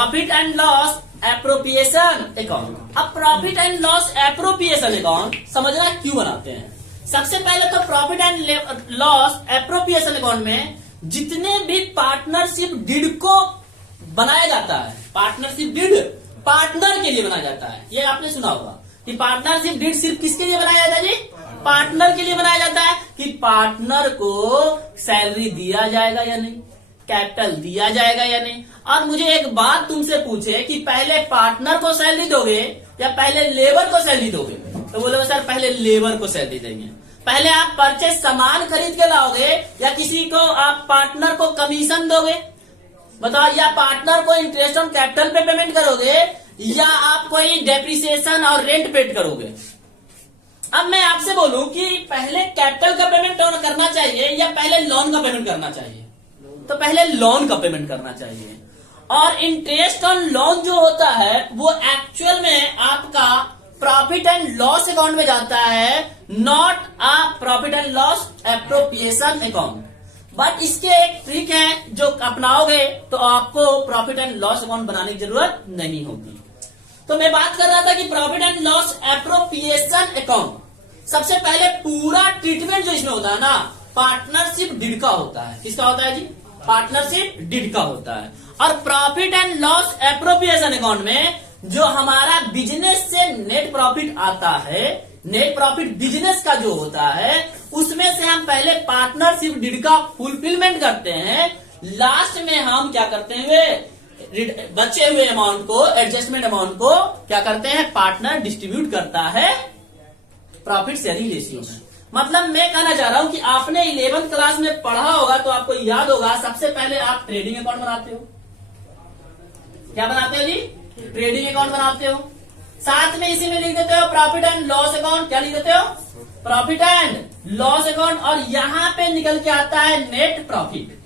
Profit and loss appropriation account. अब profit and loss appropriation account समझना क्यों बनाते हैं। सबसे पहले तो profit and loss appropriation account में जितने भी पार्टनरशिप डीड को बनाया जाता है, पार्टनरशिप डीड पार्टनर के लिए बनाया जाता है। ये आपने सुना होगा कि पार्टनरशिप डीड सिर्फ किसके लिए बनाया जाता है जी, पार्टनर के लिए बनाया जाता है कि पार्टनर को सैलरी दिया जाएगा या नहीं, कैपिटल दिया जाएगा या नहीं। और मुझे एक बात तुमसे पूछे कि पहले पार्टनर को सैलरी दोगे या पहले लेबर को सैलरी दोगे, तो बोलोगे सर पहले लेबर को सैलरी देंगे। पहले आप परचेज सामान खरीद के लाओगे या किसी को आप पार्टनर को कमीशन दोगे, बताओ, या पार्टनर को इंटरेस्ट ऑन कैपिटल पे पेमेंट करोगे या आप कोई डेप्रिसिएशन और रेंट पेड करोगे। अब मैं आपसे बोलूं कि पहले कैपिटल का पेमेंट करना चाहिए या पहले लोन का पेमेंट करना चाहिए, तो पहले लोन का पेमेंट करना चाहिए। और इंटरेस्ट ऑन लोन जो होता है वो एक्चुअल में आपका प्रॉफिट एंड लॉस अकाउंट में जाता है, not a profit and loss appropriation account. But इसके एक ट्रिक है, जो अपनाओगे तो आपको प्रॉफिट एंड लॉस अकाउंट बनाने की जरूरत नहीं होगी। तो मैं बात कर रहा था कि profit and loss appropriation account सबसे पहले पूरा ट्रीटमेंट जो इसमें होता है ना, पार्टनरशिप डीड का होता है। किसका होता है जी, पार्टनरशिप डीड का होता है। और profit and loss appropriation account में जो हमारा बिजनेस से नेट प्रॉफिट आता है, नेट प्रॉफिट बिजनेस का जो होता है, उसमें से हम पहले पार्टनरशिप डीड का फुलफिलमेंट करते हैं। लास्ट में हम क्या करते हैं, बचे हुए अमाउंट को, एडजस्टमेंट अमाउंट को क्या करते हैं, पार्टनर डिस्ट्रीब्यूट करता है प्रॉफिट शेयरिंग रेशियो में। मतलब मैं कहना चाह रहा हूं कि आपने 11th क्लास में पढ़ा होगा तो आपको याद होगा, सबसे पहले आप ट्रेडिंग अकाउंट बनाते हो। क्या बनाते हो जी, ट्रेडिंग अकाउंट बनाते हो। साथ में इसी में लिख देते हो प्रॉफिट एंड लॉस अकाउंट। क्या लिख देते हो, प्रॉफिट एंड लॉस अकाउंट। और यहाँ पे निकल के आता है नेट प्रॉफिट।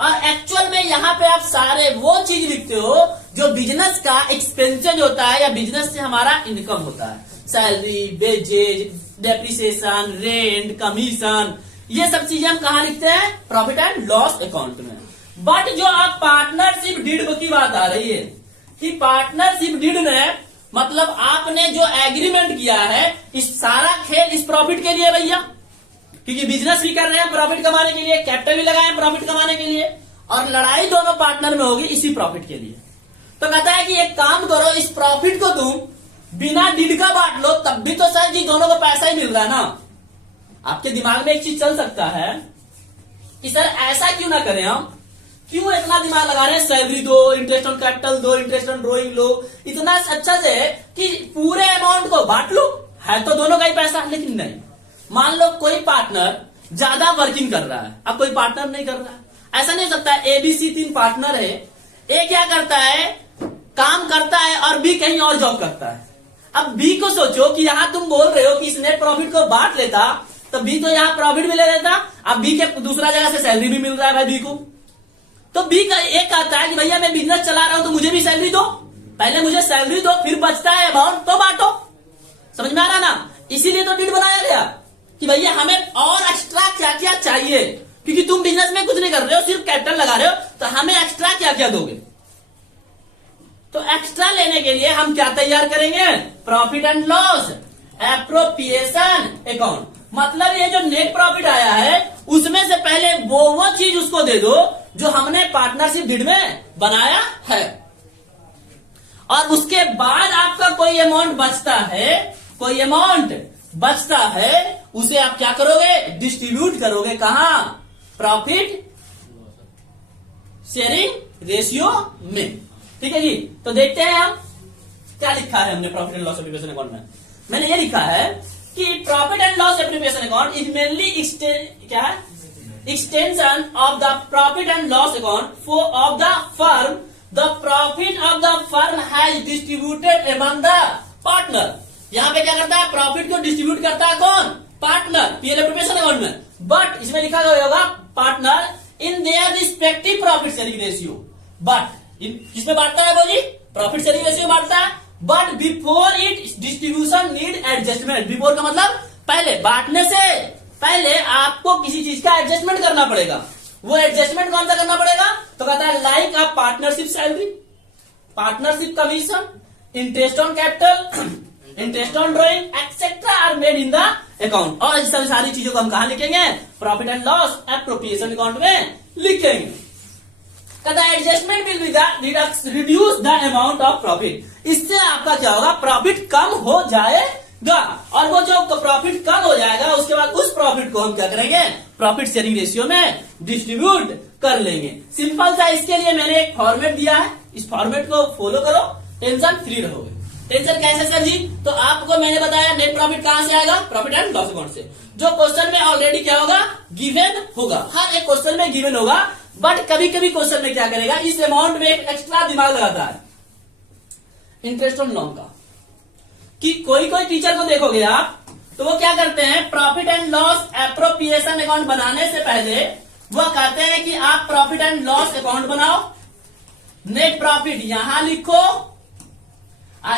और एक्चुअल में यहाँ पे आप सारे वो चीज लिखते हो जो बिजनेस का एक्सपेंसेज होता है या बिजनेस से हमारा इनकम होता है, salary, wages, depreciation, rent, commission, ये सब चीजें हम कहाँ लिखते हैं, प्रॉफिट एंड लॉस अकाउंट में। बट जो आप पार्टनरशिप डीड की बात आ रही है कि पार्टनरशिप डीड में मतलब आपने जो एग्रीमेंट किया है, इस सारा खेल इस प्रॉफिट के लिए भैया, क्योंकि बिजनेस भी कर रहे हैं प्रॉफिट कमाने के लिए, कैपिटल भी लगाए हैं प्रॉफिट कमाने के लिए, और लड़ाई दोनों पार्टनर में होगी इसी प्रॉफिट के लिए। तो कहता है कि एक काम करो, इस प्रॉफिट को तुम बिना डीड का बांट लो, तब भी तो सर जी दोनों को पैसा ही मिल रहा है ना। आपके दिमाग में एक चीज चल सकता है कि सर ऐसा क्यों ना करें हम, क्यों इतना दिमाग लगा रहे हैं, सैलरी दो, इंटरेस्ट ऑन कैपिटल दो, इंटरेस्ट ऑन ड्रॉइंग लो, इतना अच्छा से कि पूरे अमाउंट को बांट लो, है तो दोनों का ही पैसा। लेकिन नहीं, मान लो कोई पार्टनर ज्यादा वर्किंग कर रहा है, अब कोई पार्टनर नहीं कर रहा है। ऐसा नहीं हो सकता है ABC 3 पार्टनर है, ए क्या करता है, काम करता है और बी कहीं और जॉब करता है। अब बी को सोचो कि यहाँ तुम बोल रहे हो कि इस नेट प्रॉफिट को बांट लेता तो बी तो यहाँ प्रॉफिट भी ले लेता, अब बी के दूसरा जगह से सैलरी भी मिल रहा है भाई बी को। तो बी का एक कहता है कि भैया मैं बिजनेस चला रहा हूं तो मुझे भी सैलरी दो, पहले मुझे सैलरी दो, फिर बचता है अमाउंट तो बांटो। समझ में आ रहा ना, इसीलिए तो डीड बनाया गया कि भैया हमें और एक्स्ट्रा क्या क्या चाहिए, क्योंकि तुम बिजनेस में कुछ नहीं कर रहे हो, सिर्फ कैपिटल लगा रहे हो, तो हमें एक्स्ट्रा क्या क्या दोगे। तो एक्स्ट्रा लेने के लिए हम क्या तैयार करेंगे, profit and loss appropriation account. मतलब ये जो नेट प्रॉफिट आया है उसमें से पहले वो चीज उसको दे दो जो हमने पार्टनरशिप डीड में बनाया है, और उसके बाद आपका कोई अमाउंट बचता है, कोई अमाउंट बचता है, उसे आप क्या करोगे, डिस्ट्रीब्यूट करोगे कहां, प्रॉफिट शेयरिंग रेशियो में। ठीक है जी, तो देखते हैं हम क्या लिखा है हमने profit and loss appropriation account में। मैंने ये लिखा है कि profit and loss appropriation account is mainly क्या है, extension of the profit and loss account of the firm. The profit of the firm has distributed among the partner. यहाँ पे क्या करता है, प्रॉफिट को डिस्ट्रीब्यूट करता है कौन, पार्टनर, पीएल एप्रोप्रिएशन अकाउंट में। बट इसमें लिखा गया होगा partner in their respective profit sharing ratio. But किसमें बांटता है वो जी, प्रॉफिट शेयरिंग रेशियो बांटता है। But before it distribution need adjustment. Before का मतलब पहले, बांटने से पहले आपको किसी चीज का एडजस्टमेंट करना पड़ेगा। वो एडजस्टमेंट कौन सा करना पड़ेगा, तो कहता है like a partnership salary. Partnership commission, interest on capital, interest on drawing etcetera are made in the account. और इस तरह सारी चीजों को हम कहा लिखेंगे? Profit and loss appropriation account में लिखेंगे। Adjustment will be reduce the amount of profit. इससे आपका क्या होगा? प्रॉफिट कम हो जाएगा, और वो जो प्रॉफिट कम हो जाएगा उसके बाद उस प्रॉफिट को हम क्या करेंगे? प्रॉफिट शेयरिंग रेशियो में डिस्ट्रीब्यूट कर लेंगे। सिंपल सा इसके लिए मैंने एक फॉर्मेट दिया है, इस फॉर्मेट को फॉलो करो, टेंशन फ्री रहोगे। टेंशन कैसे सर जी? तो आपको मैंने बताया नेट प्रॉफिट कहां से आएगा? प्रॉफिट एंड लॉस अकाउंट से। जो क्वेश्चन में ऑलरेडी क्या होगा? गिवन होगा, हर एक क्वेश्चन में गिवन होगा, बट कभी कभी क्वेश्चन में क्या करेगा? इस अमाउंट में एक एक्स्ट्रा दिमाग लगाता है, इंटरेस्ट ऑन लोन का। कि कोई कोई टीचर को देखोगे आप तो वो क्या करते हैं? Profit and loss appropriation account बनाने से पहले वो कहते हैं कि आप प्रॉफिट एंड लॉस अकाउंट बनाओ, नेट प्रॉफिट यहां लिखो,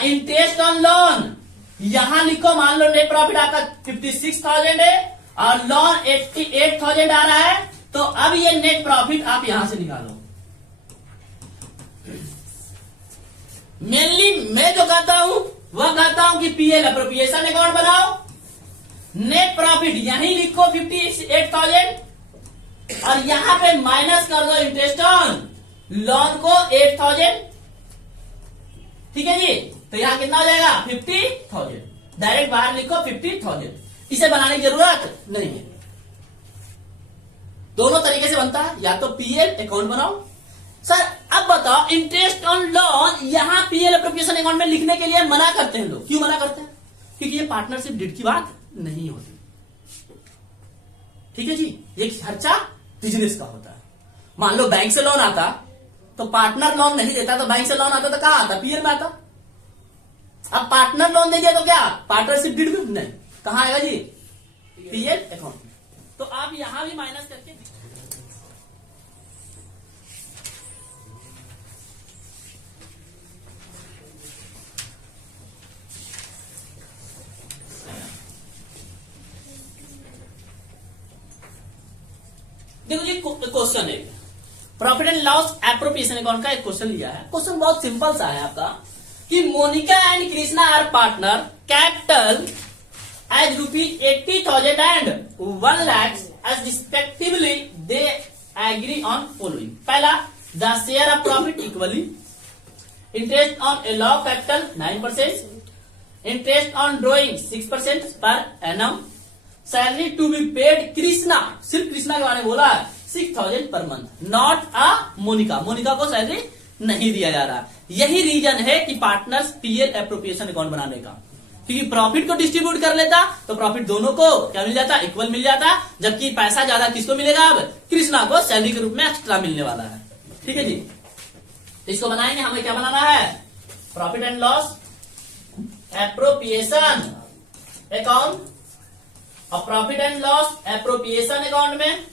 इंटरेस्ट ऑन लोन यहां लिखो। मान लो नेट प्रॉफिट आपका 56,000 है और लोन 88,000 आ रहा है, तो अब ये नेट प्रॉफिट आप यहां से निकालो। मेनली मैं जो कहता हूं वह कहता हूं कि पीएल एप्रोप्रिएशन अकाउंट बनाओ, नेट प्रॉफिट यहीं लिखो 58,000 और यहां पे माइनस कर दो इंटरेस्ट ऑन लोन को 8,000। ठीक है जी? तो यहां कितना हो जाएगा? 50,000। डायरेक्ट बाहर लिखो 50,000। इसे बनाने की जरूरत नहीं है। दोनों तरीके से बनता है, या तो पीएल अकाउंट बनाओ। सर अब बताओ, इंटरेस्ट ऑन लोन यहां पीएल एप्रोप्रिएशन अकाउंट में लिखने के लिए मना करते हैं लोग। क्यों मना करते हैं? क्योंकि ये पार्टनरशिप डीड की बात नहीं होती। ठीक है जी? ये खर्चा बिजनेस का होता है। मान लो बैंक से लोन आता तो पार्टनर लोन नहीं देता, तो बैंक से लोन आता तो कहां आता? पीएल में आता। अब पार्टनर लोन दे दिया तो क्या? पार्टनरशिप डीड में नहीं, कहां आएगा जी? पीएल अकाउंट में। तो आप यहां भी माइनस करके देखो जी, क्वेश्चन है profit and loss appropriation account का एक क्वेश्चन लिया है। क्वेश्चन बहुत सिंपल सा है आपका कि Monica and Krishna are partner, capital as ₹80,000 and 1 lakh as respectively, they agree on following. पहला, the share of profit equally, interest on allow capital 9%, interest on drawing 6% per annum, salary to be paid Krishna, सिर्फ कृष्णा के बारे में बोला है, 6,000 per month, not a Monica. Monica को salary नहीं दिया जा रहा। यही रीजन है कि पार्टनर्स पीएल एप्रोप्रिएशन अकाउंट बनाने का, क्योंकि प्रॉफिट को डिस्ट्रीब्यूट कर लेता तो प्रॉफिट दोनों को क्या मिल जाता? इक्वल मिल जाता। जबकि पैसा ज्यादा किसको मिलेगा? अब कृष्णा को सैलरी के रूप में एक्स्ट्रा मिलने वाला है। ठीक है जी? तो इसको बनाएंगे, हमें क्या बनाना है? Profit and loss appropriation account. और profit and loss appropriation account में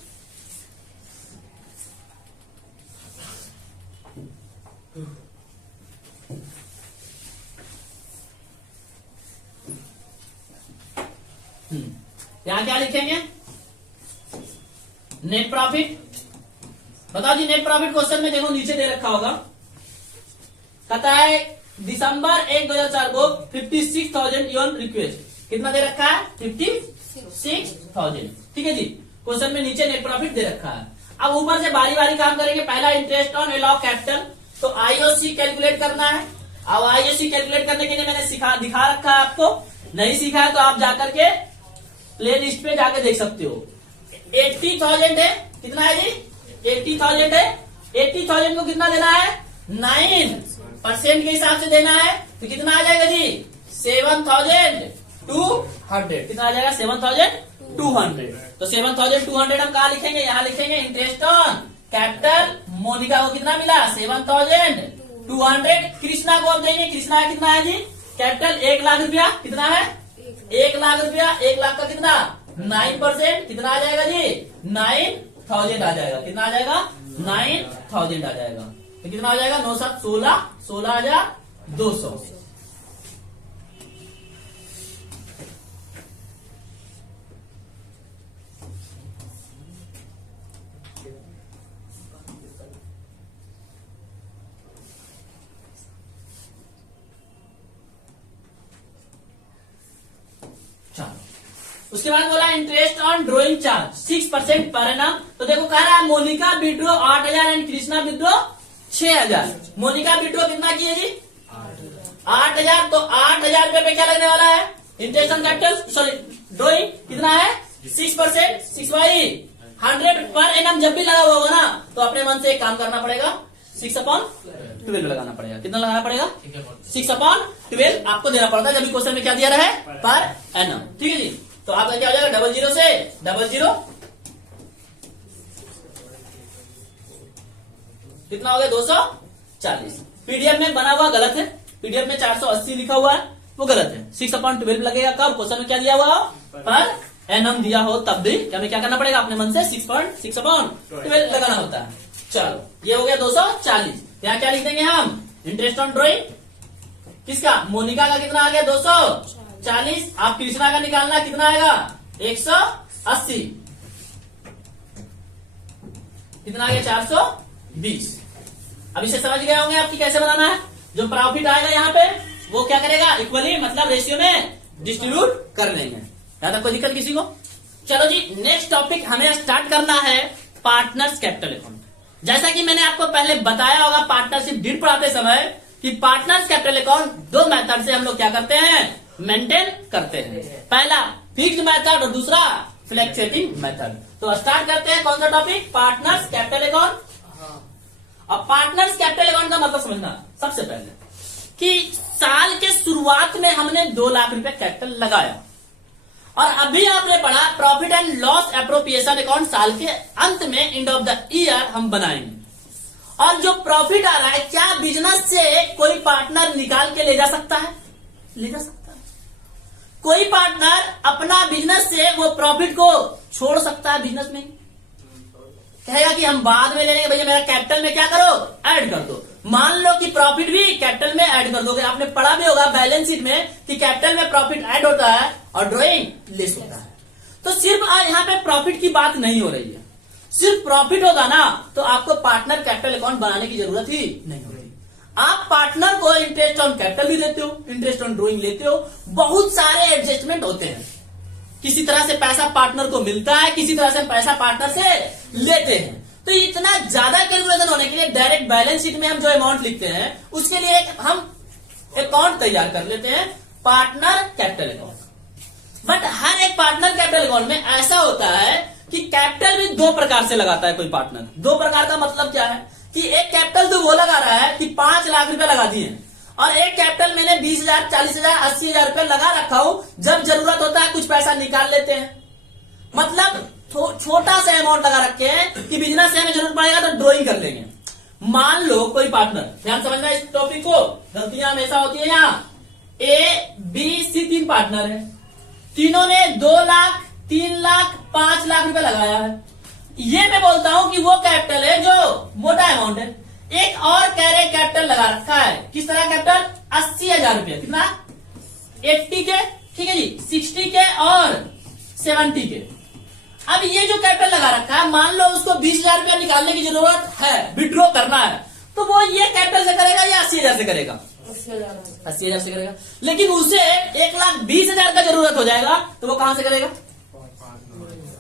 यहां क्या लिखेंगे? Net profit. बताओ जी, नेट प्रॉफिट क्वेश्चन में देखो नीचे दे रखा होगा, कहता है दिसंबर 1, 2004 को 56,000 यून रिक्वेस्ट। कितना दे रखा है? 56,000। ठीक है जी? क्वेश्चन में नीचे नेट प्रॉफिट दे रखा है। अब ऊपर से बारी बारी काम करेंगे। पहला, इंटरेस्ट ऑन एलॉ कैपिटल, तो आईओसी कैलकुलेट करना है। अब आईओसी कैलकुलेट करने के लिए मैंने दिखा रखा है आपको। नहीं सीखा है तो आप जाकर के प्ले लिस्ट पे जाके देख सकते हो। 80,000 है, कितना है जी? 80,000 है। 80,000 को कितना देना है? 9% के हिसाब से देना है। तो कितना आ जाएगा जी? 7,200। कितना आ जाएगा? 7,200। तो 7,200 हम कहा लिखेंगे? यहाँ लिखेंगे इंटरेस्ट ऑन कैपिटल। मोनिका को कितना मिला? 7,200। कृष्णा को अब देंगे। कृष्णा का कितना है जी? कैपिटल 1 लाख रुपया। कितना है? 1 लाख रुपया। 1 लाख का कितना? 9%। कितना आ जाएगा जी? 9,000 आ जाएगा। कितना आ जाएगा? 9,000 आ जाएगा। तो कितना हो जाएगा? 9 7 16, 16,200। उसके बाद बोला interest on drawing charge 6% per annum. तो देखो कह रहा है Monica withdrew 8,000 and Krishna withdrew 6,000। Monica withdrew कितना किए जी 8,000। तो 8,000 रुपए पे क्या लगने वाला है interest on capital sorry drawing कितना है 6%। 6/100 पर एनम जब भी लगा हुआ होगा ना तो अपने मन से एक काम करना पड़ेगा 6/12 लगाना पड़ेगा। कितना लगाना पड़ेगा 6/12 आपको देना पड़ता है जब भी क्वेश्चन में क्या दिया रहा है पर एनम। ठीक है जी। तो आपका क्या हो जाएगा 00 से 00 कितना हो गया 240। पीडीएफ में बना हुआ गलत है। पीडीएफ में 480 लिखा हुआ है वो गलत है। 6/12 लगेगा कब क्वेश्चन में क्या दिया हुआ हो पर एनम दिया हो तब भी हमें क्या करना पड़ेगा अपने मन से 6/12 लगाना होता है। चलो ये हो गया 240। यहाँ क्या लिख देंगे हम इंटरेस्ट ऑन ड्रॉइंग किसका मोनिका का कितना आ गया 240। आप कृष्णा का निकालना कितना आएगा 180। कितना आ गया 420। अब इसे समझ गए होंगे आपकी कैसे बनाना है। जो प्रॉफिट आएगा यहाँ पे वो क्या करेगा इक्वली मतलब रेशियो में डिस्ट्रीब्यूट कर लेंगे। यहां तक कोई दिक्कत किसी को। चलो जी नेक्स्ट टॉपिक हमें स्टार्ट करना है पार्टनर्स कैपिटल अकाउंट। जैसा कि मैंने आपको पहले बताया होगा पार्टनरशिप डीड पढ़ाते समय कि पार्टनर्स कैपिटल अकाउंट दो मेथड से हम लोग क्या करते हैं मेंटेन करते हैं। पहला फिक्स्ड मेथड और दूसरा फ्लैक्चुएटिंग मेथड। तो स्टार्ट करते हैं कौन सा टॉपिक पार्टनर्स कैपिटल अकाउंट। अब पार्टनर्स कैपिटल अकाउंट का मतलब समझना सबसे पहले कि साल के शुरुआत में हमने 2 लाख रुपए कैपिटल लगाया और अभी आपने पढ़ा profit and loss appropriation account साल के अंत में एंड ऑफ द ईयर हम बनाएंगे। और जो प्रॉफिट आ रहा है क्या बिजनेस से कोई पार्टनर निकाल के ले जा सकता है ले जा सकता है। कोई पार्टनर अपना बिजनेस से वो प्रॉफिट को छोड़ सकता है बिजनेस में कहेगा कि हम बाद में ले लेंगे भैया मेरा कैपिटल में क्या करो ऐड कर दो। मान लो कि प्रॉफिट भी कैपिटल में ऐड कर दोगे। आपने पढ़ा भी होगा बैलेंस शीट में कि कैपिटल में प्रॉफिट ऐड होता है और ड्रॉइंग लेस होता है। तो सिर्फ यहाँ पे प्रॉफिट की बात नहीं हो रही है। सिर्फ प्रॉफिट होगा ना तो आपको पार्टनर कैपिटल अकाउंट बनाने की जरूरत ही नहीं होती। आप पार्टनर को इंटरेस्ट ऑन कैपिटल भी देते हो इंटरेस्ट ऑन ड्रॉइंग लेते हो। बहुत सारे एडजस्टमेंट होते हैं। किसी तरह से पैसा पार्टनर को मिलता है किसी तरह से पैसा पार्टनर से लेते हैं। तो इतना ज्यादा कैलकुलेशन होने के लिए डायरेक्ट बैलेंस शीट में हम जो अमाउंट लिखते हैं उसके लिए हम अकाउंट तैयार कर लेते हैं पार्टनर कैपिटल अकाउंट। बट हर एक पार्टनर कैपिटल अकाउंट में ऐसा होता है कि कैपिटल भी 2 प्रकार से लगाता है कोई पार्टनर। 2 प्रकार का मतलब क्या है कि एक कैपिटल तो वो लगा रहा है कि 5 लाख रुपए लगा दिए और एक कैपिटल मैंने 20,000 40,000 80,000 रुपए लगा रखा हूं जब जरूरत होता है कुछ पैसा निकाल लेते हैं। मतलब छोटा सा अमाउंट लगा रखे हैं कि बिजनेस से हमें जरूरत पड़ेगा तो ड्रॉइंग कर लेंगे। मान लो कोई पार्टनर ध्यान समझना इस टॉपिक को गलतियां हमेशा होती है। यहाँ ए बी सी 3 पार्टनर है। तीनों ने 2 लाख 3 लाख 5 लाख रुपए लगाया है। ये मैं बोलता हूं कि वो कैपिटल है जो मोटा अमाउंट है। एक और कैरे कैपिटल लगा रखा है किस तरह कैपिटल 80,000 रुपया कितना 80 के ठीक है जी 60 के और 70 के। अब ये जो कैपिटल लगा रखा है मान लो उसको 20,000 रुपया निकालने की जरूरत है विड्रॉ करना है तो वो ये कैपिटल से करेगा या 80,000 से करेगा 80,000 से करेगा। लेकिन उसे 1,20,000 का जरूरत हो जाएगा तो वो कहां से करेगा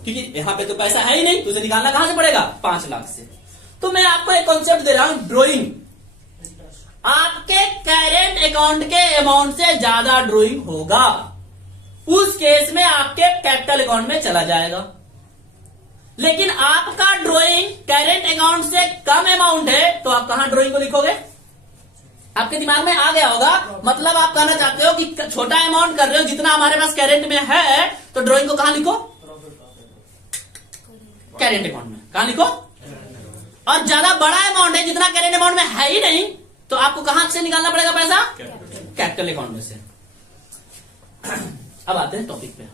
क्योंकि यहाँ पे तो पैसा है ही नहीं तो उसे निकालना कहां से पड़ेगा 5 लाख से। तो मैं आपको एक कॉन्सेप्ट दे रहा हूं ड्रॉइंग। आपके करेंट अकाउंट के अमाउंट से ज्यादा ड्रॉइंग होगा उस केस में आपके कैपिटल अकाउंट में चला जाएगा। लेकिन आपका ड्रॉइंग करेंट अकाउंट से कम अमाउंट है तो आप कहां ड्रॉइंग को लिखोगे। आपके दिमाग में आ गया होगा मतलब आप कहना चाहते हो कि छोटा अमाउंट कर रहे हो जितना हमारे पास करेंट में है तो ड्रॉइंग को कहां लिखो करेंट अकाउंट में कहां लिखो। और ज्यादा बड़ा अमाउंट है जितना करेंट अमाउंट में है ही नहीं तो आपको कहां से निकालना पड़ेगा पैसा कैपिटल अकाउंट में से। अब आते हैं टॉपिक पे।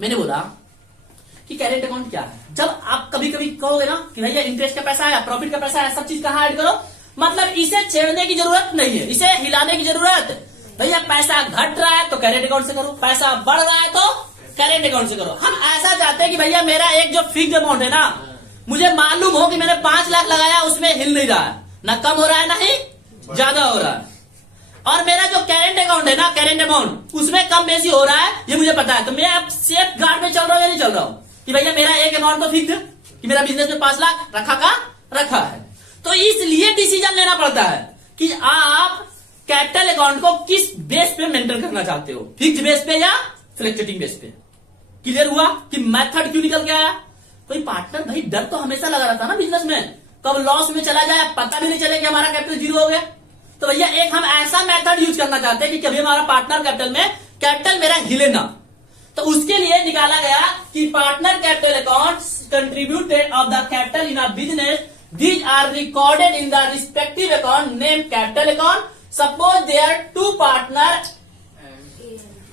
मैंने बोला कि करेंट अकाउंट क्या है। जब आप कभी कभी कहोगे ना कि भैया इंटरेस्ट का पैसा है प्रॉफिट का पैसा है सब चीज कहां ऐड करो मतलब इसे छेड़ने की जरूरत नहीं है इसे हिलाने की जरूरत। भैया पैसा घट रहा है तो करेंट अकाउंट से करो पैसा बढ़ रहा है तो करेंट अकाउंट से करो। हम ऐसा चाहते हैं कि भैया मेरा एक जो फिक्स अमाउंट है ना मुझे मालूम हो कि मैंने 5 लाख लगाया उसमें हिल नहीं रहा है ना कम हो रहा है ना ही ज्यादा हो रहा है। और मेरा जो करेंट अकाउंट है ना, करेंट अमाउंट, उसमें कम बेसी हो रहा है, ये मुझे पता है। तो मैं अब सेफ गार्ड में चल रहा हूं या नहीं चल रहा हूं कि भैया मेरा एक अमाउंट तो फिक्स कि मेरा बिजनेस में 5 लाख रखा है। तो इसलिए डिसीजन लेना पड़ता है कि आप कैपिटल अकाउंट को किस बेस पे मेंटेन करना चाहते हो, फिक्स बेस पे या फ्लक्चुएटिंग बेस पे। क्लियर हुआ कि मेथड क्यों निकल के आया। कोई पार्टनर, भाई डर तो हमेशा लगा रहता ना बिजनेस में, कब लॉस में चला जाए, पता भी नहीं चले कि हमारा कैपिटल 0 हो गया। तो भैया एक हम ऐसा मेथड यूज करना चाहते हैं कि कभी हमारा पार्टनर कैपिटल में कैपिटल मेरा हिले ना। तो उसके लिए निकाला गया कि partner capital account contributed of the capital in a business, these are recorded in the respective account name capital account. Suppose there 2 partner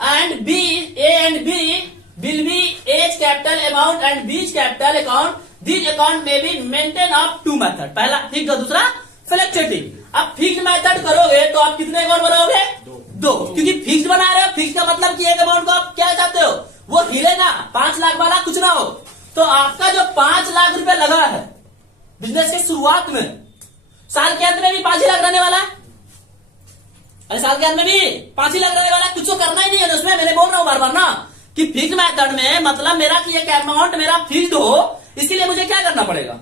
and B, A and B will be A's capital amount and B's capital account. These account may be maintained of 2 method. पहला fix और दूसरा fluctuating. अब fix method करोगे तो आप कितने account बनाओगे? 2, क्योंकि फिक्स बना रहे हो। फिक्स का मतलब कि एक अमाउंट को आप क्या चाहते हो, वो हिले ना, 5 लाख वाला कुछ ना हो। तो आपका जो 5 लाख रुपए लगा है बिजनेस के शुरुआत में, साल के अंत में भी 5 ही लाख रहने वाला है। अरे साल के अंत में भी 5 ही लाख रहने वाला, कुछ तो करना ही नहीं है उसमें। मैंने बोल रहा हूं बार बार ना कि फिक्स मेथड में मतलब मेरा कि एक अमाउंट मेरा फिक्स्ड हो, इसके लिए मुझे क्या करना पड़ेगा,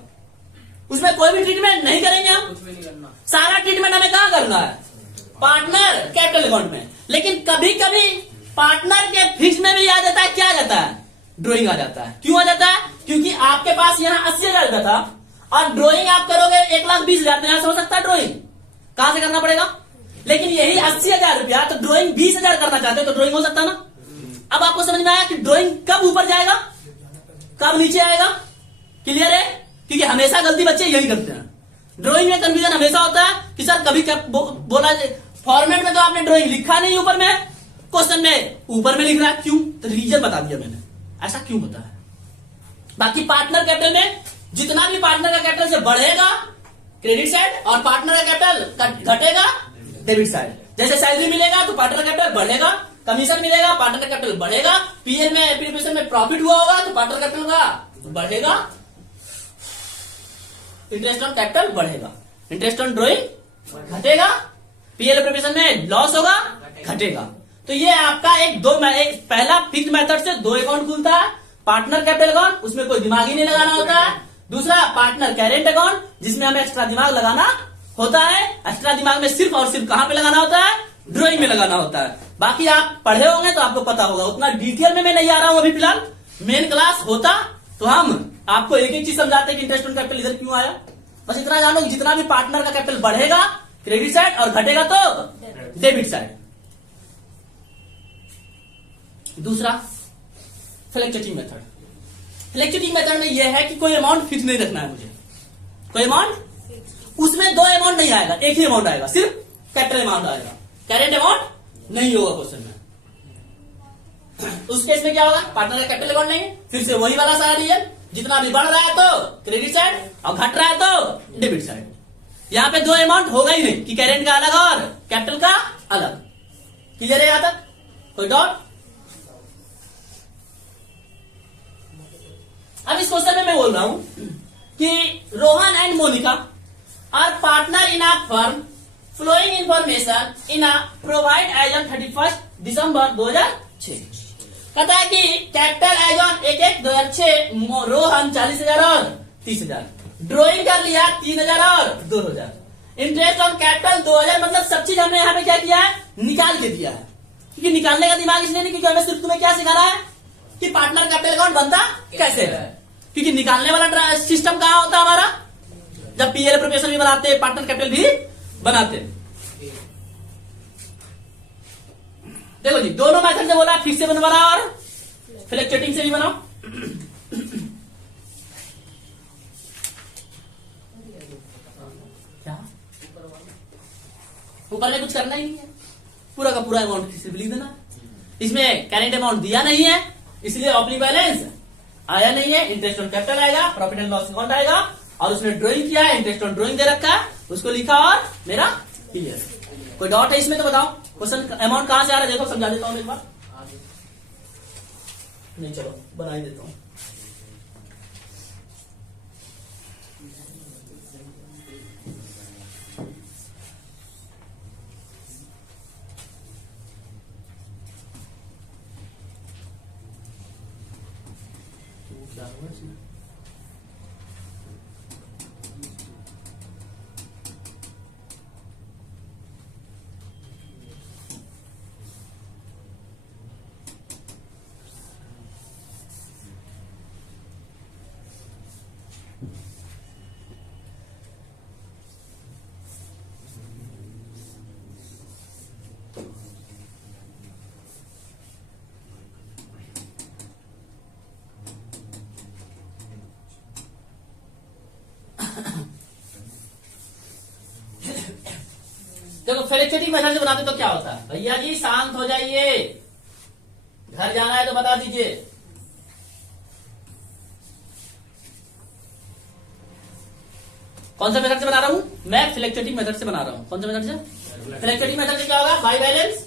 उसमें कोई भी ट्रीटमेंट नहीं करेंगे हम, कुछ भी नहीं करना। सारा ट्रीटमेंट हमें कहां करना है, पार्टनर कैपिटल अकाउंट में। लेकिन कभी कभी पार्टनर के फिक्स में भी आ जाता है, क्या आ जाता है, ड्रॉइंग आ जाता है। क्यों आ जाता है, क्योंकि आपके पास यहाँ 80,000 रुपया था और ड्रॉइंग आप करोगे 1,20,000, यहां से हो सकता है ड्रॉइंग कहां से करना पड़ेगा। लेकिन यही 80,000 रुपया तो ड्रॉइंग 20,000 करना चाहते हो तो ड्रॉइंग हो सकता ना। अब आपको समझ में आया कि ड्रॉइंग कब ऊपर जाएगा, कब नीचे आएगा। क्लियर है, क्योंकि हमेशा गलती बच्चे यही करते हैं। ड्रॉइंग में कंफ्यूजन हमेशा होता है कि सर कभी बोला फॉर्मेट में तो आपने ड्रॉइंग लिखा नहीं ऊपर में, क्वेश्चन में ऊपर में लिख रहा है, क्यों, तो रीजन बता दिया मैंने, ऐसा क्यों होता है। बाकी पार्टनर कैपिटल में जितना भी पार्टनर का कैपिटल से बढ़ेगा क्रेडिट साइड और पार्टनर का कैपिटल घटेगा डेबिट साइड। जैसे सैलरी मिलेगा तो पार्टनर कैपिटल बढ़ेगा, कमीशन मिलेगा पार्टनर कैपिटल बढ़ेगा, पीएल में एप्लीकेशन में प्रॉफिट हुआ होगा तो पार्टनर कैपिटल का बढ़ेगा, इंटरेस्ट ऑन कैपिटल बढ़ेगा, इंटरेस्ट ऑन ड्रॉइंग घटेगा, पीएल एप्लीकेशन में लॉस होगा घटेगा। तो ये आपका एक पहला फिक्स मेथड से 2 अकाउंट खुलता है, पार्टनर कैपिटल अकाउंट, उसमें कोई दिमाग ही नहीं लगाना होता है। दूसरा पार्टनर करेंट अकाउंट, जिसमें हमें एक्स्ट्रा दिमाग लगाना होता है। एक्स्ट्रा दिमाग में सिर्फ और सिर्फ कहां पे लगाना होता है, ड्राइंग में लगाना होता है। बाकी आप पढ़े होंगे तो आपको पता होगा, उतना डिटेल में मैं नहीं आ रहा हूं अभी फिलहाल। मेन क्लास होता तो हम आपको एक एक चीज समझाते कि इंटरेस्ट ऑन कैपिटल इधर क्यों आया। बस इतना जानो कि जितना भी पार्टनर का कैपिटल बढ़ेगा क्रेडिट साइड और घटेगा तो डेबिट साइड। दूसरा फ्लक्चुएटिंग मेथड। फ्लक्चुएटिंग मेथड में यह है कि कोई अमाउंट फिक्स नहीं रखना है मुझे, कोई अमाउंट, उसमें 2 अमाउंट नहीं आएगा, एक ही अमाउंट आएगा, सिर्फ कैपिटल अमाउंट आएगा, करेंट अमाउंट नहीं होगा क्वेश्चन में। उस केस में क्या होगा, पार्टनर का कैपिटल अकाउंट नहीं है, फिर से वही वाला सारा रीजन, जितना भी बढ़ रहा है तो क्रेडिट साइड और घट रहा है तो डेबिट साइड। यहां पे 2 अमाउंट होगा ही नहीं कि करेंट का अलग और कैपिटल का अलग। क्लियर है यहां तक, कोई डाउट। अब इस क्वेश्चन में मैं बोल रहा हूं कि Rohan and Monica are partner in a firm, flowing information in a provide as on 31 December 2006। कहता है कि कैपिटल एज ऑन 1/1/2006 रोहन 40,000 और 30,000, ड्रॉइंग कर लिया 3,000 और 2,000, इंटरेस्ट ऑन कैपिटल 2,000। मतलब सब चीज हमने यहाँ पे क्या किया है, निकाल के दिया है। क्योंकि निकालने का दिमाग इसलिए नहीं, क्योंकि हमें सिर्फ तुम्हें क्या सिखाना है कि पार्टनर कैपिटल अकाउंट बनता कैसे है। क्योंकि निकालने वाला सिस्टम कहां होता है हमारा, जब पीएल प्रोफेशन भी बनाते हैं, पार्टनर कैपिटल भी बनाते हैं। देखो जी, दोनों मेथड से बोला, फिक्स से बनवाना और फ्लक्चुएटिंग से भी बनाओ। क्या ऊपर में कुछ करना ही नहीं है, पूरा का पूरा अमाउंट सिर्फ लिख देना। इसमें करेंट अमाउंट दिया नहीं है, इसलिए ओपनिंग बैलेंस आया नहीं है, इंटरेस्ट ऑन कैपिटल आएगा, प्रॉफिट एंड लॉस अकाउंट आएगा, और उसने ड्राइंग किया है, इंटरेस्ट ऑन ड्राइंग दे रखा है, उसको लिखा और मेरा पीएल। कोई डाउट है इसमें तो बताओ। क्वेश्चन अमाउंट कहां से आ रहा है देखो, समझा देता हूं एक बार। नहीं चलो बना ही देता हूं। देखो फ्लेक्चुएटिंग मेथड से बनाते तो क्या होता है? भैया जी शांत हो जाइए, घर जाना है तो बता दीजिए। कौन सा मेथड से बना रहा हूं मैं? फ्लेक्चुएटिंग मेथड से बना रहा हूं। कौन सा मेथड से? फ्लेक्चुएटिंग मेथड से क्या होगा? बाई बैलेंस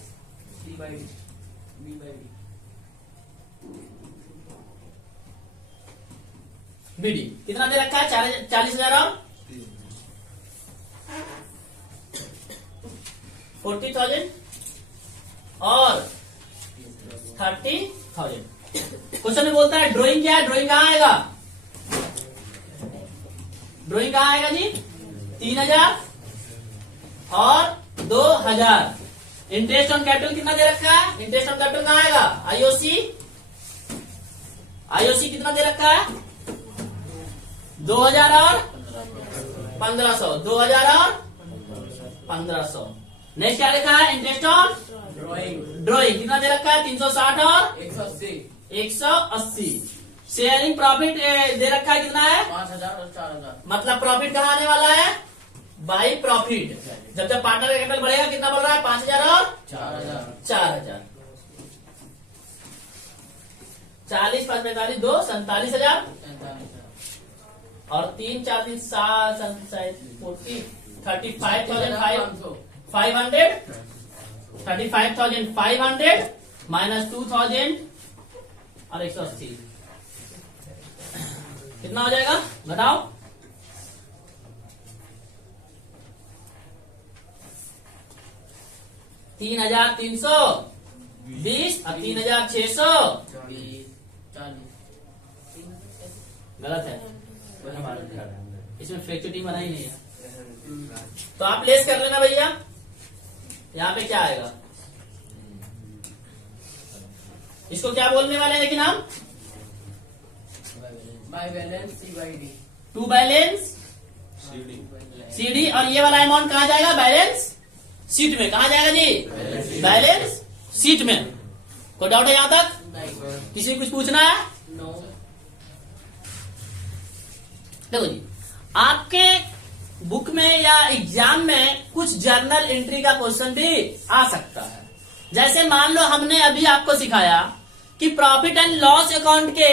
बीडी कितना दे रखा है? 40,000 और 40,000 और 30,000। क्वेश्चन में बोलता है ड्राइंग क्या है? ड्राइंग कहां आएगा? ड्राइंग कहां आएगा जी? 3,000 और 2,000। इंटरेस्ट ऑन कैपिटल कितना दे रखा है? इंटरेस्ट ऑन कैपिटल कहां आएगा? आईओसी कितना दे रखा है? 2,000 और 1,500। 2,000 और 1,500। नेक्स्ट क्या लिखा है? इंटरेस्ट ऑन ड्राइंग कितना दे रखा है? 360 और 180। शेयरिंग प्रॉफिट दे रखा है कितना है? 5,000 और 4,000। मतलब प्रॉफिट कहाँ आने वाला है? By profit. जब जब पार्टनर का कैपिटल बढ़ेगा कितना बढ़ रहा है? 5,000 और 4,000। 40 5 45 2 47,000 और 3 4 3 7 40 35,500 35,500 माइनस 2,000 और 180 कितना हो जाएगा? बताओ। $3,320 और 3,600 गलत है। इसमें फ्लेक्चुएटिंग बना ही नहीं है। तो आप लेस कर लेना भैया। यहाँ पे क्या आएगा? इसको क्या बोलने वाले हैं लेकिन हम? By balance C/D। To balance CD और ये वाला अमाउंट कहाँ जाएगा? बैलेंस शीट में। कहाँ जाएगा जी? बैलेंस शीट में। कोई डाउट है यहाँ तक? नहीं। किसी को कुछ पूछना है? नो। देखो जी, आपके बुक में या एग्जाम में कुछ जर्नल एंट्री का क्वेश्चन भी आ सकता है। जैसे मान लो हमने अभी आपको सिखाया कि प्रॉफिट एंड लॉस अकाउंट के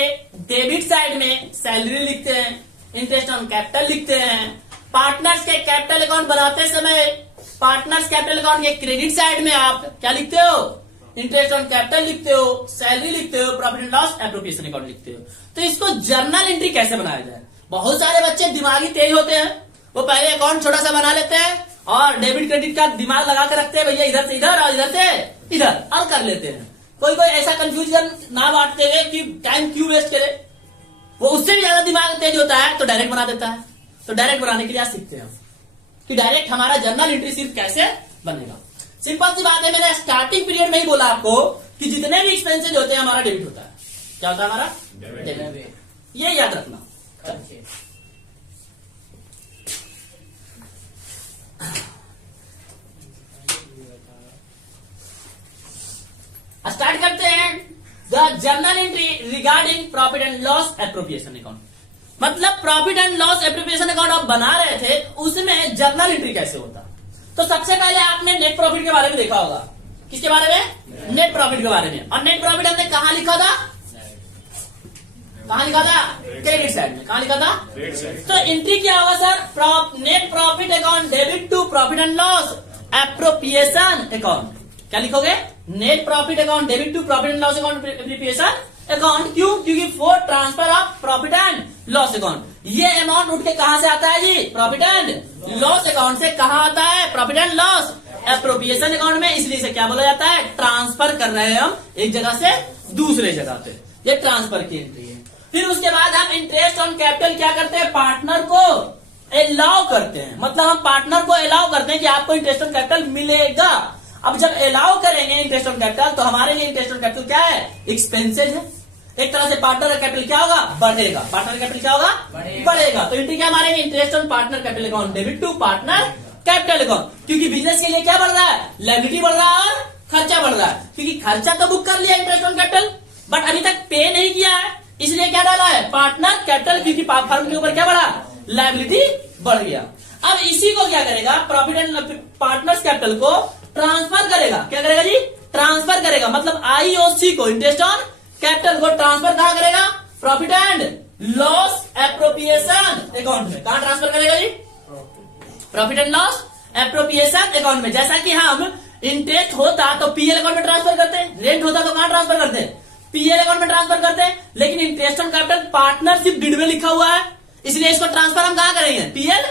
डेबिट साइड में सैलरी लिखते हैं, इंटरेस्ट ऑन कैपिटल लिखते हैं। पार्टनर्स के कैपिटल अकाउंट बनाते समय पार्टनर्स कैपिटल अकाउंट के क्रेडिट साइड में आप क्या लिखते हो? इंटरेस्ट ऑन कैपिटल लिखते हो, सैलरी लिखते हो, profit and loss appropriation account लिखते हो। तो इसको जर्नल एंट्री कैसे बनाया जाए? बहुत सारे बच्चे दिमागी तेज होते हैं, वो पहले अकाउंट छोटा सा बना लेते हैं और डेबिट क्रेडिट का दिमाग लगा के रखते हैं, भैया इधर से इधर और इधर से इधर और कर लेते हैं। कोई कोई ऐसा कंफ्यूजन ना बांटते हुए कि टाइम क्यों वेस्ट करे, वो उससे भी ज्यादा दिमाग तेज होता है तो डायरेक्ट बना देता है। तो डायरेक्ट बनाने के लिए आज सीखते हैं कि डायरेक्ट हमारा जर्नल एंट्री सिर्फ कैसे बनेगा। सिंपल सी बात है, मैंने स्टार्टिंग पीरियड में ही बोला आपको कि जितने भी एक्सपेंसेज होते हैं हमारा डेबिट होता है। क्या होता है? हमारा डेबिट। ये याद रखना। स्टार्ट करते हैं the journal entry regarding profit and loss appropriation account. मतलब profit and loss appropriation account आप बना रहे थे, उसमें जर्नल एंट्री कैसे होता? तो सबसे पहले आपने नेट प्रॉफिट के बारे में देखा होगा। किसके बारे में? नेट प्रॉफिट के बारे में। और नेट प्रॉफिट हमने कहां लिखा था? कहां लिखा था? क्रेडिट साइड में। कहां लिखा था? तो एंट्री क्या होगा sir? Net profit account debit to profit and loss appropriation account. क्या लिखोगे? Net profit account debit to profit and loss account appropriation account. क्यों? क्योंकि for transfer of profit and loss account. ये अमाउंट उठ के कहां से आता है जी? प्रॉफिट एंड लॉस अकाउंट से। कहां आता है? Profit and loss appropriation account में। इसलिए से क्या बोला जाता है? ट्रांसफर कर रहे हैं हम एक जगह से दूसरे जगह पे। ये ट्रांसफर की एंट्री है। फिर उसके बाद हम इंटरेस्ट ऑन कैपिटल क्या करते हैं, पार्टनर को अलाउ करते हैं, मतलब हम पार्टनर को अलाउ करते हैं कि आपको इंटरेस्ट ऑन कैपिटल मिलेगा। अब जब अलाउ करेंगे इंटरेस्ट ऑन कैपिटल तो हमारे लिए इंटरेस्ट ऑन कैपिटल क्या है, एक्सपेंसेज है। एक तरह से पार्टनर कैपिटल क्या होगा, बढ़ेगा। पार्टनर कैपिटल क्या होगा, बढ़ेगा। तो एंट्री क्या मारेंगे, interest on partner capital account debit to partner capital account, क्योंकि बिजनेस के लिए क्या बढ़ रहा है, लायबिलिटी बढ़ रहा है और खर्चा बढ़ रहा है। क्योंकि खर्चा तो बुक कर लिया इंटरेस्ट ऑन कैपिटल, बट अभी तक पे नहीं किया है, इसलिए क्या डाला है, पार्टनर कैपिटल, क्योंकि फर्म के ऊपर क्या बढ़ा, लायबिलिटी बढ़ गया। अब इसी को क्या करेगा, प्रॉफिट एंड पार्टनर्स कैपिटल को ट्रांसफर करेगा। क्या करेगा जी, ट्रांसफर करेगा, मतलब आईओसी को, इंटरेस्ट ऑन कैपिटल को ट्रांसफर कहां करेगा, profit and loss appropriation account में। कहां ट्रांसफर करेगा जी, profit and loss appropriation account में। जैसा कि हम इंटरेस्ट होता तो पीएल अकाउंट में ट्रांसफर करते हैं, रेंट होता तो कहां ट्रांसफर करते हैं, पीएल अकाउंट में ट्रांसफर करते हैं। लेकिन interest on capital partnership deed में लिखा हुआ है, इसलिए इसको ट्रांसफर हम कहां करेंगे, पीएल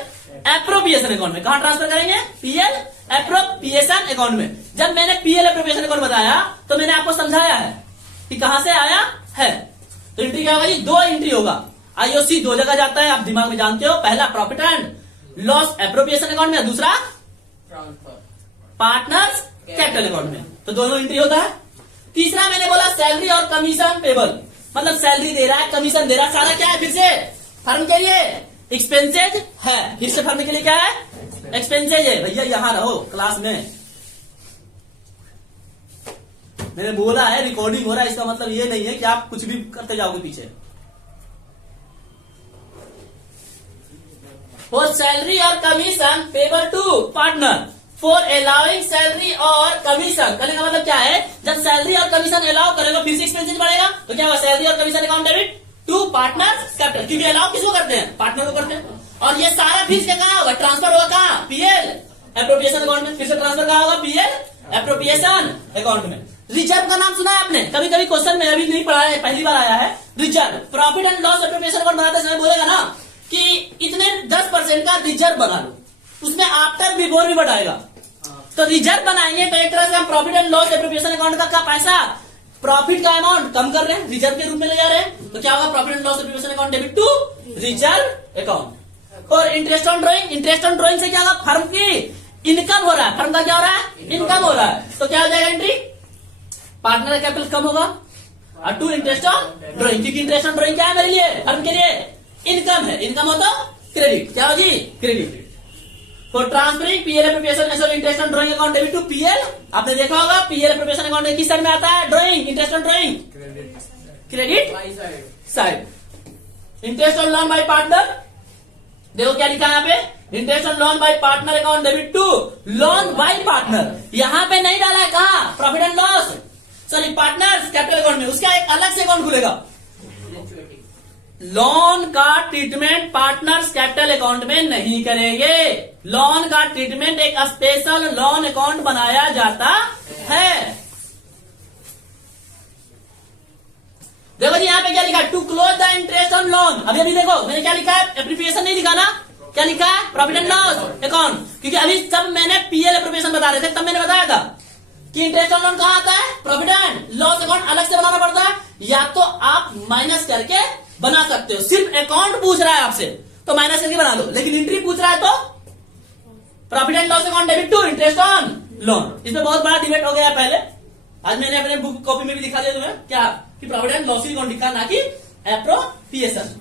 एप्रोप्रिएशन अकाउंट में। कहां ट्रांसफर करेंगे, पीएल एप्रोप्रिएशन अकाउंट में। जब मैंने पीएल एप्रोप्रिएशन अकाउंट बताया तो मैंने आपको समझाया है कि कहां से आया है। तो एंट्री क्या होगा जी, दो एंट्री होगा। आईओसी दो जगह जाता है, आप दिमाग में जानते हो, पहला profit and loss appropriation account में, दूसरा ट्रांसफर पार्टनर्स कैपिटल अकाउंट में। तो दोनों एंट्री होता है। तीसरा मैंने बोला सैलरी और कमीशन पेबल, मतलब सैलरी दे रहा है, कमीशन दे रहा है, सारा क्या है, फिर से फर्म के लिए एक्सपेंसेज है। फिर से फर्म के लिए क्या है, एक्सपेंसेज है। भैया यहां रहो क्लास में, मैंने बोला है रिकॉर्डिंग हो रहा है, इसका मतलब ये नहीं है कि आप कुछ भी करते जाओगे पीछे। फॉर सैलरी और commission payable to partner for allowing salary और कमीशन। करने का मतलब क्या है, जब सैलरी और कमीशन अलाउ करेगा फिर से एक्सपेंसेज बढ़ेगा, तो क्या होगा, सैलरी और commission account debit to partner capital, क्योंकि अलाउ किसको करते हैं, पार्टनर को करते हैं। और ये सारा फीस क्या कहां होगा, ट्रांसफर होगा कहां, पीएल एप्रोप्रिएशन अकाउंट में। फिर से ट्रांसफर कहां होगा, पीएल एप्रोप्रिएशन अकाउंट में। रिजर्व का नाम सुना है आपने, कभी कभी क्वेश्चन में, अभी नहीं पढ़ा है, पहली बार आया है। Reserve profit and loss appropriation account बनाते समय बोलेगा ना कि इतने 10% का रिजर्व बना लो, उसमें आफ्टर बिफोर भी बढ़ाएगा। तो रिजर्व बनाएंगे तो एक तरह से हम profit and loss appropriation account का पैसा, प्रॉफिट का अमाउंट कम कर रहे हैं, रिजर्व के रूप में ले जा रहे हैं। तो क्या होगा, profit and loss appropriation account debit to reserve account. और interest on drawing, interest on drawing से क्या होगा, फर्म की इनकम हो रहा है, फर्म का क्या हो रहा है, इनकम हो रहा है। तो क्या हो जाएगा एंट्री, पार्टनर कैपिटल कम होगा और टू इंटरेस्ट ऑन ड्रॉइंग, क्योंकि इंटरेस्ट ऑन ड्रॉइंग क्या है मेरे लिए, फर्म के लिए इनकम है, इनकम हो तो क्रेडिट, क्या हो जी, credit. For transferring PL appropriation as interest on drawing account debit to PL, आपने देखा होगा पीएल एप्रोप्रिएशन अकाउंट किस साइड में आता है, drawing, interest on drawing credit by side. Side. Interest on loan by partner, देखो क्या लिखा है यहाँ पे, interest on loan by partner account debit to loan by partner. यहां पे नहीं डाला है, कहा, profit and loss, sorry partners capital account में, उसका एक अलग से अकाउंट खुलेगा। लोन का ट्रीटमेंट पार्टनर्स कैपिटल अकाउंट में नहीं करेंगे, लोन का ट्रीटमेंट एक स्पेशल लोन अकाउंट बनाया जाता है। देखो जी यहाँ पे क्या लिखा है, to close the interest on loan. अभी अभी देखो मैंने क्या लिखा है, एप्रोप्रिएशन नहीं लिखा ना, क्या लिखा है, प्रॉफिट एंड लॉस अकाउंट, क्योंकि अभी जब मैंने पीएल एप्रोप्रिएशन बता रहे थे तब मैंने बताया था कि इंटरेस्ट ऑन लोन कहां आता है, प्रॉफिट एंड लॉस अकाउंट अलग से बनाना पड़ता है, या तो आप माइनस करके बना सकते हो। सिर्फ अकाउंट पूछ रहा है आपसे तो माइनस करके बना लो, लेकिन एंट्री पूछ रहा है तो profit and loss account debit to interest on loan. इसमें बहुत बड़ा डिबेट हो गया है पहले, आज मैंने अपने बुक कॉपी में भी दिखा दिया तुम्हें क्या, कि प्रॉफिट एंड लॉस अकाउंट लिखा, ना कि एप्रोप्रिएशन।